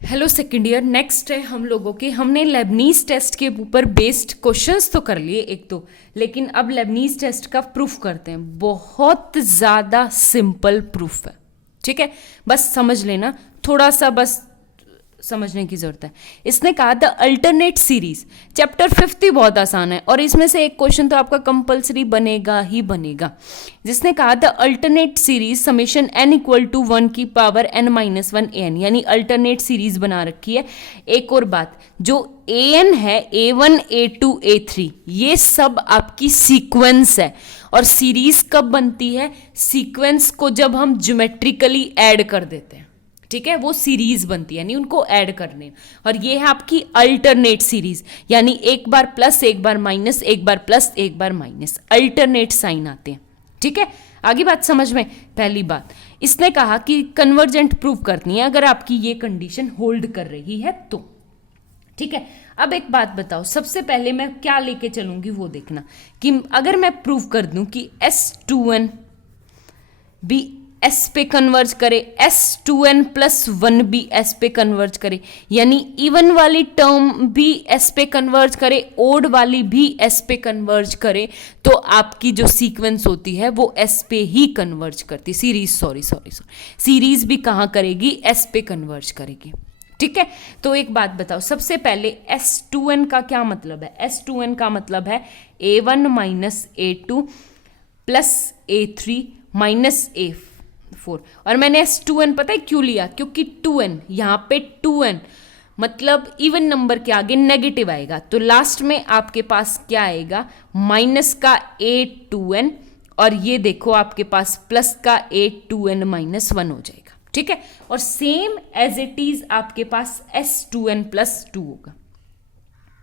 Hello second year. Next है हम लोगों के, हमने लेबनीज टेस्ट के ऊपर बेस्ड क्वेश्चंस तो कर लिए एक दो, लेकिन अब लेबनीज टेस्ट का प्रूफ करते हैं। बहुत ज़्यादा सिंपल प्रूफ है, ठीक है, बस समझ लेना, थोड़ा सा बस समझने की जरूरत है। इसने कहा द अल्टरनेट सीरीज, चैप्टर 5 ही बहुत आसान है और इसमें से एक क्वेश्चन तो आपका कंपलसरी बनेगा ही बनेगा। जिसने कहा the alternate series summation n equal to 1 की पावर n-1 an, यानी अल्टरनेट सीरीज बना रखी है। एक और बात, जो an है a1 a2 a3 ये सब आपकी सीक्वेंस है। और सीरीज कब बनती है? सीक्वेंस को जब हम ज्योमेट्रिकली ऐड कर देते हैं, ठीक है, वो सीरीज बनती है, यानी उनको ऐड करने। और ये है आपकी अल्टरनेट सीरीज, यानी एक बार प्लस एक बार माइनस, एक बार प्लस एक बार माइनस, अल्टरनेट साइन आते हैं, ठीक है। आगे बात समझ में। पहली बात इसने कहा कि कन्वर्जेंट प्रूव करनी है अगर आपकी ये कंडीशन होल्ड कर रही है तो, ठीक है। अब एक बात बताओ, सबसे पहले मैं क्या लेके चलूंगी वो देखना कि अगर मैं प्रूव कर दूं कि S2n भी एस पे कन्वर्ज करे, S2n प्लस 1 भी एस पे कन्वर्ज करे, यानी इवन वाली टर्म भी एस पे कन्वर्ज करे, ओड वाली भी एस पे कन्वर्ज करे, तो आपकी जो सीक्वेंस होती है वो एस पे ही कन्वर्ज करती, सीरीज भी कहाँ करेगी? एस पे कन्वर्ज करेगी, ठीक है। तो एक बात बताओ, सबसे पहले S2n का क्या मतलब है? S2n का मतलब है A1 minus A2 plus A3 minus A4। और मैंने S2n पता है क्यों लिया? क्योंकि 2n, यहाँ पे 2n मतलब इवन नंबर के आगे नेगेटिव आएगा, तो लास्ट में आपके पास क्या आएगा? माइनस का A2n, और ये देखो आपके पास प्लस का A2n माइनस 1 हो जाएगा, ठीक है। और सेम एज इट इज आपके पास S2n प्लस 2 होगा,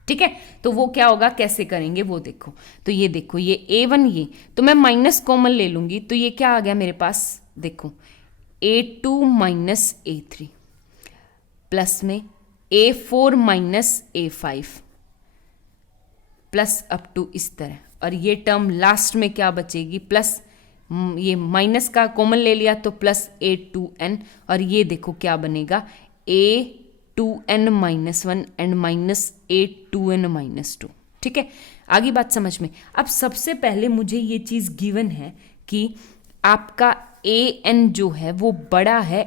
ठीक है। तो वो क्या होगा, कैसे करेंगे वो देखो। तो ये देखो, ये A1, ये तो मैं माइनस कॉमन ले लूंगी, तो ये क्या आ गया मेरे पास? देखो A2 माइनस A3 प्लस में A4 minus A5 plus up to इस तरह, और ये टर्म लास्ट में क्या बचेगी? प्लस, ये माइनस का कॉमन ले लिया तो प्लस A2n, और ये देखो क्या बनेगा? A2n minus 1 and minus A2n minus 2, ठीक है। आगे बात समझ में। अब सबसे पहले मुझे ये चीज़ गिवन है कि आपका an जो है वो बड़ा है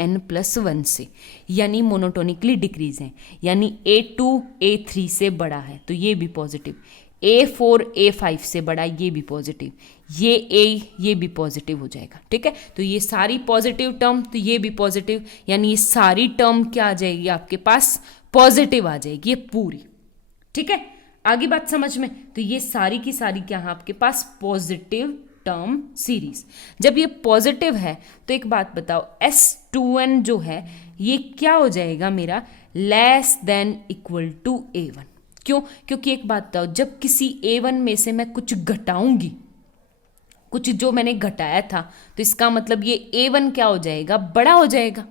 an प्लस 1 से, यानी मोनोटोनिकली डिक्रीज है, यानी A2 A3 से बड़ा है, तो ये भी पॉजिटिव, A4 A5 से बड़ा, ये भी पॉजिटिव, ये भी पॉजिटिव हो जाएगा, ठीक है। तो ये सारी पॉजिटिव टर्म, तो ये भी पॉजिटिव, यानी ये सारी टर्म क्या आ जाएगी आपके पास? पॉजिटिव आ जाएगी ये पूरी, ठीक है। आगे बात समझ में। तो ये सारी की सारी क्या है आपके पास? Positive term series. जब ये पॉजिटिव है तो एक बात बताओ, S2n जो है ये क्या हो जाएगा मेरा? Less than equal to A1। क्यों? क्योंकि एक बात बताओ, जब किसी A1 में से मैं कुछ घटाऊंगी, कुछ जो मैंने घटाया था, तो इसका मतलब ये A1 क्या हो जाएगा? बड़ा हो जाएगा,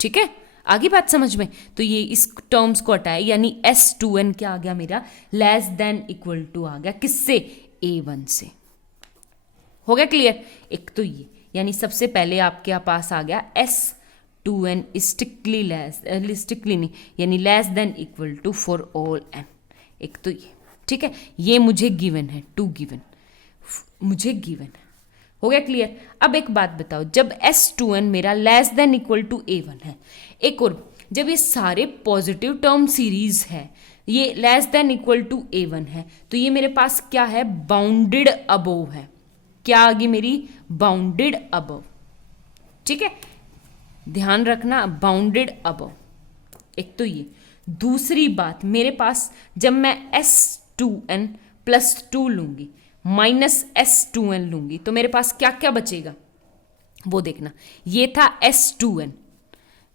ठीक है। आगे बात समझ में। तो ये इस टर्म्स को हटाए, यानी S2n क्या आ गया मेरा? लेस देन इक्वल टू आ गया किससे? A1 से। हो गया क्लियर? एक तो ये, यानी सबसे पहले आपके पास आ गया S2n स्ट्रिक्टली लेस, स्ट्रिक्टली नहीं, यानी less than equal to for all n। एक तो ये, ठीक है, ये मुझे गिवन है, टू गिवन, मुझे गिवन है। हो गया क्लियर? अब एक बात बताओ, जब S2n मेरा less than equal to A1 है, एक और, जब ये सारे पॉजिटिव टर्म सीरीज है, ये less than equal to A1 है, तो ये मेरे पास क्या है? बाउंडेड अबोव है। क्या आ गई मेरी? बाउंडेड अबव, ठीक है, ध्यान रखना, बाउंडेड अबव। एक तो ये, दूसरी बात, मेरे पास जब मैं S2n प्लस 2 लूंगी माइनस S2n लूंगी, तो मेरे पास क्या क्या बचेगा वो देखना। ये था S2n,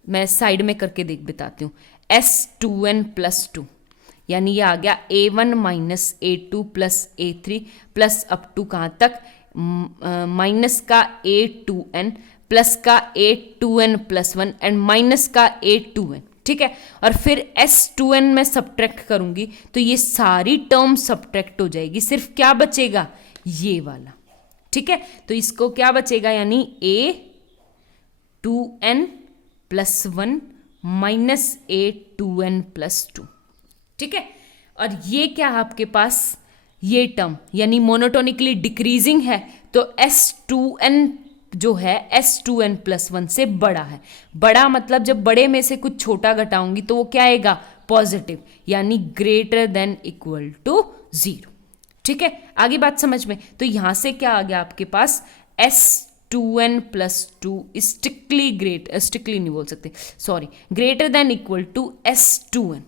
मैं साइड में करके बताती हूँ। S2n प्लस 2, यानी ये आ गया A1 minus A2 plus A3 plus up to कहाँ तक? माइनस का A2n प्लस का A2n प्लस 1 एंड माइनस का A2n, ठीक है। और फिर S2n में सब्ट्रैक्ट करूंगी तो ये सारी टर्म सब्ट्रैक्ट हो जाएगी, सिर्फ क्या बचेगा? ये वाला, ठीक है। तो इसको क्या बचेगा? यानी A2n plus 1 minus A two N plus two. ठीक है, और ये क्या है आपके पास, ये टर्म यानी मोनोटोनिकली डिक्रीजिंग है, तो एस टू एन जो है S two N plus one से बड़ा है। बड़ा मतलब जब बड़े में से कुछ छोटा घटाऊंगी तो वो क्या आएगा, पॉजिटिव, यानी greater than equal to zero. ठीक है, आगे बात समझ में। तो यहां से क्या आ गया आपके पास, S two N plus two strictly नहीं बोल सकते, sorry, greater than equal to S two N.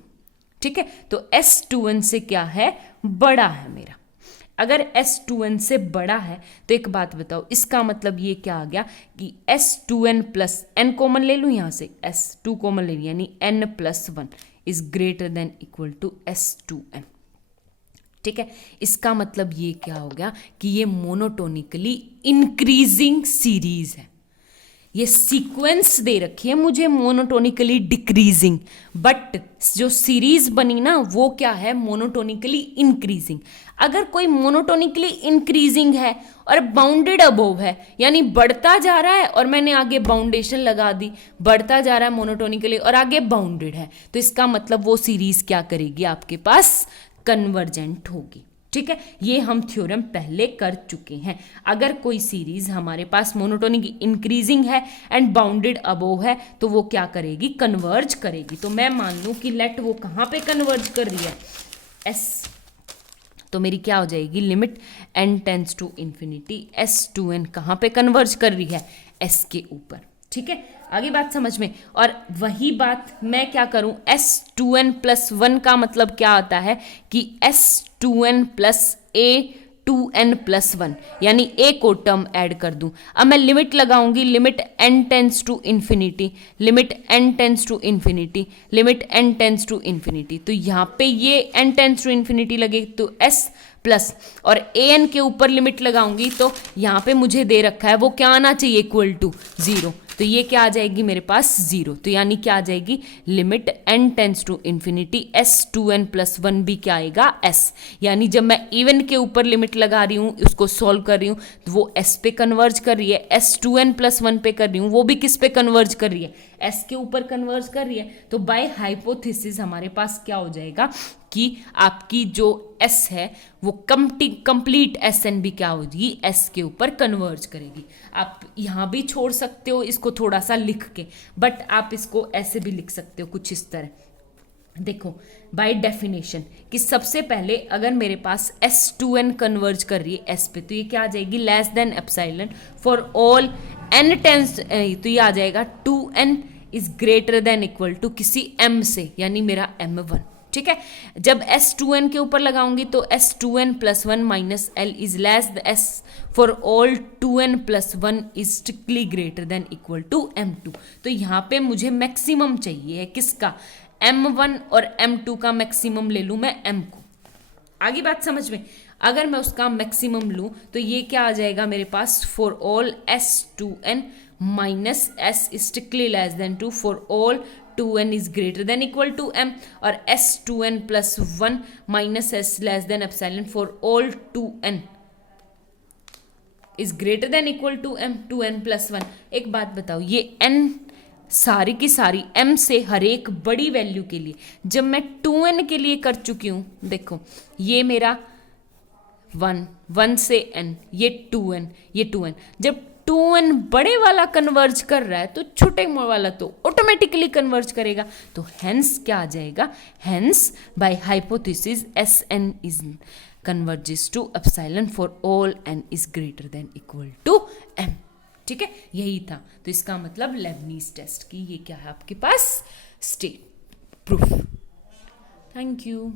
ठीक है, तो एस टू एन से क्या है, बड़ा है मेरा। अगर एस टू एन से बड़ा है तो एक बात बताओ, इसका मतलब ये क्या आ गया कि S two N plus N common ले लूँ, यहाँ से एस टू कॉमन ले लूँ, यानी N plus one is greater than equal to S two N. ठीक है, इसका मतलब ये क्या हो गया कि ये मोनोटोनिकली इंक्रीजिंग सीरीज है। ये सीक्वेंस दे रखी है मुझे मोनोटोनिकली डिक्रीजिंग, बट जो सीरीज बनी ना वो क्या है, मोनोटोनिकली इंक्रीजिंग। अगर कोई मोनोटोनिकली इंक्रीजिंग है और बाउंडेड अबोव है, यानी बढ़ता जा रहा है और मैंने आगे बाउंडेशन लगा दी, बढ़ता जा रहा है मोनोटोनिकली और आगे बाउंडेड है, तो इसका मतलब वो सीरीज क्या करेगी, आपके पास कन्वर्जेंट होगी। ठीक है, ये हम थ्योरम पहले कर चुके हैं। अगर कोई सीरीज हमारे पास मोनोटोनिक इंक्रीजिंग है एंड बाउंडेड अबोव है तो वो क्या करेगी, कन्वर्ज करेगी। तो मैं मान लूं कि लेट वो कहाँ पे कन्वर्ज कर रही है, एस, तो मेरी क्या हो जाएगी, limit N tends to infinity S two N कहाँ पे कन्वर्ज कर रही है, एस के ऊपर। ठीक है, आगे बात समझ में। और वही बात मैं क्या करूं, S two N plus one का मतलब क्या आता है कि S two N plus A two N plus one, यानी ए को टर्म ऐड कर दूं। अब मैं लिमिट लगाऊंगी, limit N tends to infinity, limit N tends to infinity, limit N tends to infinity. तो यहाँ पे ये एन टेंस टू इन्फिनिटी लगे तो एस प्लस, और ए एन के ऊपर लिमिट लगाऊंगी तो यहाँ पे मुझे दे रखा है वो क्या आना चाहिए, इक्वल टू जीरो। तो ये क्या आ जाएगी मेरे पास, जीरो। तो यानी क्या आ जाएगी, limit N tends to infinity S two N plus one भी क्या आएगा, एस। यानी जब मैं इवन के ऊपर लिमिट लगा रही हूँ, उसको सॉल्व कर रही हूँ, तो वो एस पे कन्वर्ज कर रही है, S two N plus one पे कर रही हूँ, वो भी किस पे कन्वर्ज कर रही है, एस के ऊपर कन्वर्ज कर रही है। तो बाय हाइपोथेसिस हमारे पास क्या हो जाएगा कि आपकी जो एस है वो कंप्लीट एस एन भी क्या होगी, एस के ऊपर कन्वर्ज करेगी। आप यहाँ भी छोड़ सकते हो इसको थोड़ा सा लिख के, बट आप इसको ऐसे भी लिख सकते हो कुछ इस तरह। देखो बाय डेफिनेशन कि सबसे पहले अगर मेरे पास एस टू एन कन्वर्ज कर रही है एस पे, तो ये क्या आ जाएगी, less than epsilon for all n tends, तो ये आ जाएगा two N is greater than equal to किसी एम से, यानी मेरा एम वन। ठीक है, जब एस टू एन के ऊपर लगाऊंगी तो s two N plus one minus l is less the s for all two N plus one is strictly greater than equal to M two. तो यहाँ पे मुझे मैक्सिमम चाहिए है किसका, एम वन, और एम टू का मैक्सिमम ले लूँ मैं एम को। आगे बात समझ में, अगर मैं उसका मैक्सिमम लूँ तो ये क्या आ जाएगा मेरे पास, for all S two N minus S strictly less than two for all two N is greater than equal to M, और S two N plus one minus S less than epsilon for all two N is greater than equal to M, two N plus one. एक बात बताओ, ये N सारी की सारी M से हर एक बड़ी वैल्यू के लिए जब मैं टू एन के लिए कर चुकी हूँ, देखो ये मेरा वन, वन से एन, ये टू एन, ये टू एन, जब टू एन बड़े वाला कन्वर्ज कर रहा है तो छोटे वाला तो ऑटोमेटिकली कन्वर्ज करेगा। तो हेंस क्या आ जाएगा, hence by hypothesis s n is converges to epsilon for all n is greater than equal to m. ठीक है, यही था। तो इसका मतलब लेबनीज टेस्ट की ये क्या है आपके पास, स्टेट प्रूफ। Thank you.